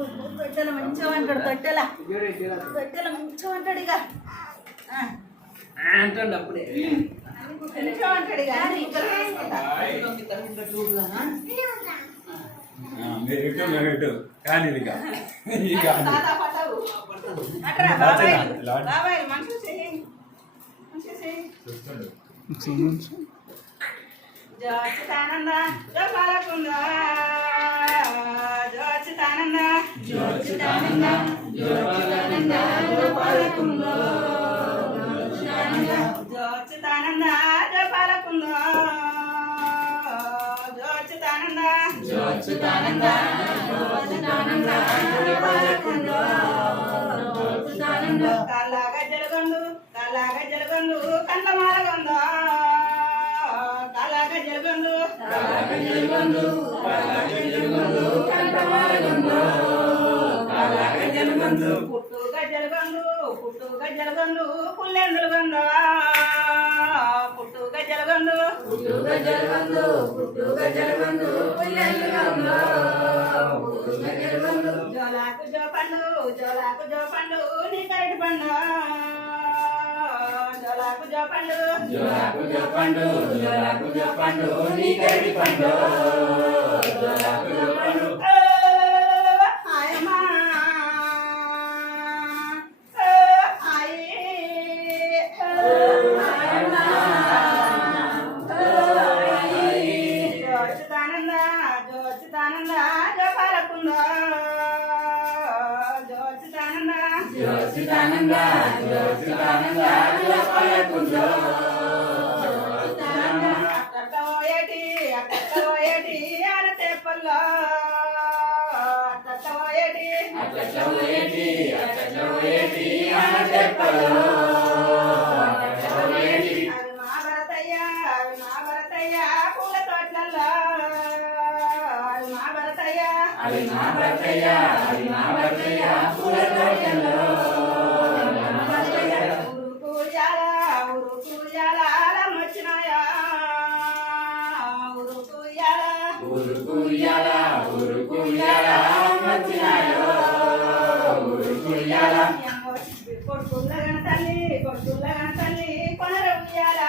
తొట్టెల మంచిగా అంటాడు. తొట్టెల మంచిగా అంటాడు. ఇక అంటాడు అప్పుడే మంచిగా అంటాడు. ఇక కానీ బాబాయ్ మంచిగా చేయండి. జోచితానంద జోపాలకుంద జోచితానంద జోచితానంద జోచితానంద జోపాలకుంద జోచితానంద జోపాలకుంద జోచితానంద జోచితానంద జోచితానంద జోపాలకుంద జోచితానంద కల్లాగా జలగొందు కందమాలగొంద పుట్టుగా జలగందు పుల్లెందులు గంద పుట్టుగా జలగందు జోలాకు జోపండు నీ కరెంట్ పండు జోలాకు జోపండు నీ కరెంట్ పండు జోచితానంద అట్టోయేటి ఆడతేపల్లో అట్టోయేటి ఆడతేపల్లో అవి మా భరతయ్య పూల తోటల్లో అవి మా భరతయ్య పూల తోటల్లో కొడుకుల్లగన తల్లి కొనర ఉయ్యాల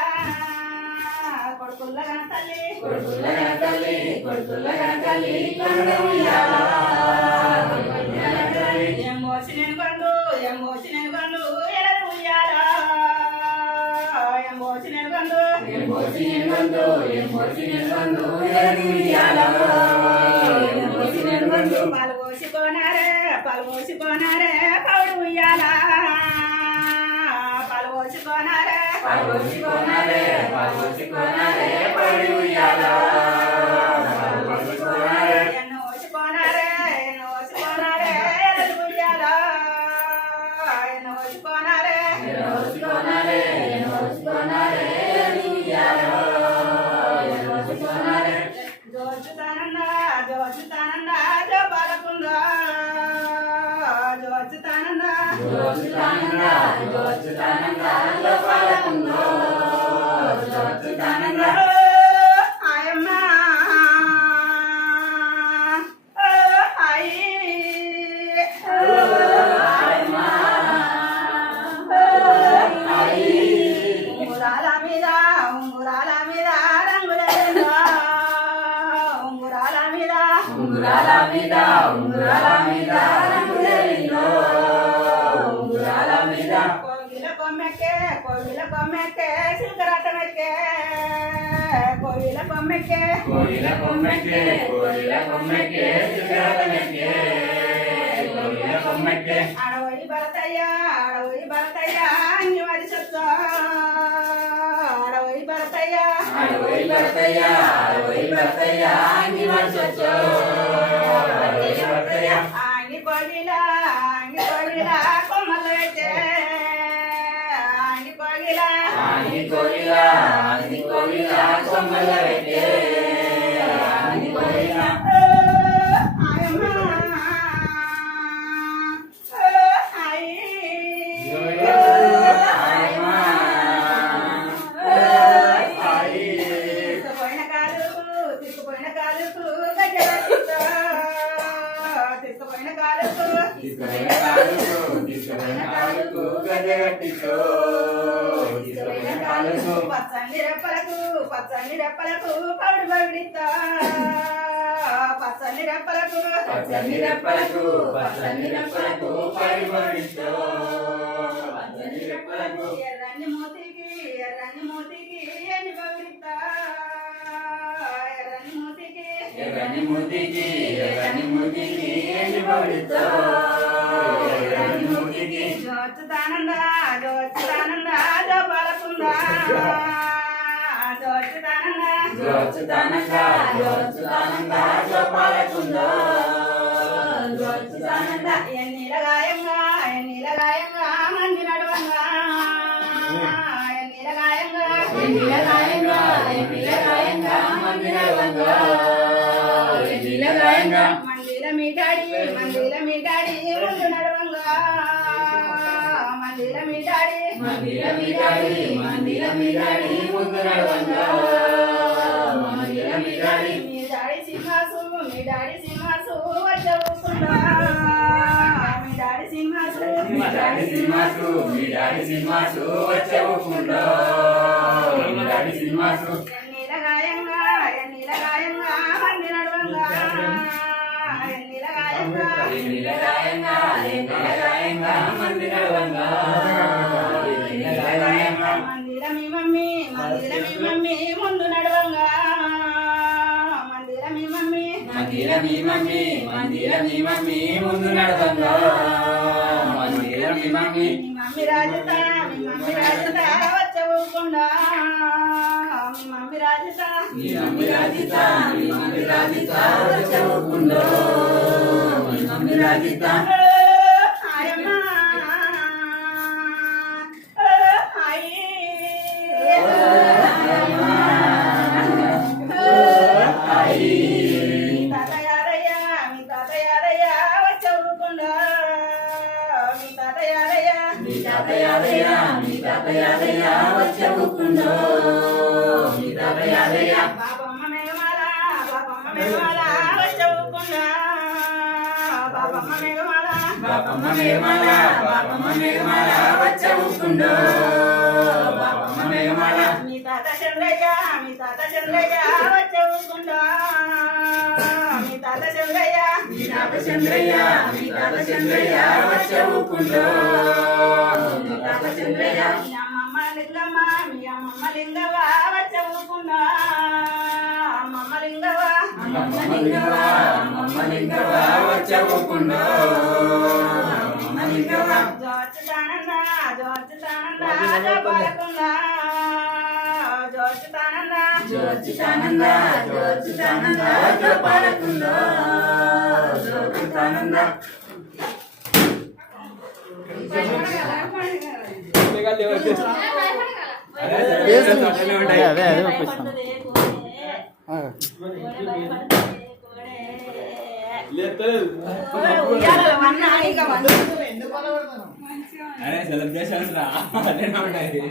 కొడుకుల్లగన తల్లి కొనర ఉయ్యాల ఎమ్మోసి నేను బండు ఎడలు ఉయ్యాల ఎమ్మోసి నేను బండు ఎడలు ఉయ్యాల పాలుపోసిపోనారే పౌడు ఉయ్యాల పాలుపోసిపోనారే పౌడు ఉయ్యాల ఎన్నో ఓసిపోనారే ఎడలు ఉయ్యాల ఎన్నో ఓసిపోనారే జోచితానంద జోపాలకుంద జోచితానంద ఆయమ్మ ఉంగురాల మీద రంగులేందో ఉంగురాల మీద రంగులేందో కోగిల కొమ్మెక్కే సిల్కరాటమెక్కే కోగిల కొమ్మెక్కే అడవై భరతయ్య అంగి మరి చెప్తా అడవై భరతయ్య అంగి మరి చెప్తా అంగి కోగిల కొమ్మలు పెట్టే అంగి కోగిల కొమ్మలు పెట్టే తీసుకుపోయిన కాలు కట్టించో ఇసుకైన కాలుకు పచ్చని రెప్పలకు పౌడు పగిడిస్తా పచ్చని రెప్పలకు పచ్చని రెప్పలకు పరిమళించో పచ్చని రెప్పలకు ఎర్రని మూతికి ఎన్ని పగిడిస్తా ఎర్రని మూతికి ఎన్ని పడితో ఎర్రని మూతికి జోచుతానందా జోపాలకుందా జోచుతానందా జోపాలకుందో జోచుతానందా ఎన్నిల గాయంగా మంది నడవంగా ఎన్నిల గాయంగా మంది నడవంగా ఎన్నిల గాయంగా మందిల మీటాడి ముందు నడవంగా మందిల మీటాడి మందిల మీదాడి ముందు నడవంగా మందిల మీదాడి మీ డాడీ సింహాసు వచ్చవుకుండా మీ డాడీ సింహాసు వచ్చేవుకుండా సింహాసు ఎన్నిల గాయంగా మంది నడవంగా ఎన్నిల గాయంగా మంది నడవంగా మందిర మీ మమ్మీ ముందు నడవంగా మందిర మీ మమ్మీ ముందు నడవంగా మందిర మీ మమ్మీ మీ మమ్మీ రాజత వచ్చవుకుండా మీ మమ్మీ రాజత మీ మమ్మీ రాజిత వచ్చేవుకుండా మీ మమ్మీ రాజిత మీ తాతయ్య వచ్చేవుకుండా మీ తాతయ్య బాబమ్మ మేఘమాల వచ్చవుకుండా బాబమ్మ మేఘమాల వచ్చేవుకుండా బాబమ్మ మేఘమాల మీ తాత చంద్రయ్య వచ్చవుకుండా మీ తాత చంద్రయ్య మీ తాత చంద్రయ్య వచ్చేవుకుండా మీ తాత చంద్రయ్య మీ అమ్మమ్మ లింగవ్వ వచ్చవుకుండా అమ్మమ్మ లింగవ్వ వచ్చేవుకుండా అమ్మ లింగవ్వ జోచుతానందా జోపాలకుండా జోచుతానందా జోపాలకుండా జోచుతానందా అదే పంపిస్తాం అరే సెలబ్రేషన్స్ రా అదే ఉంటాయి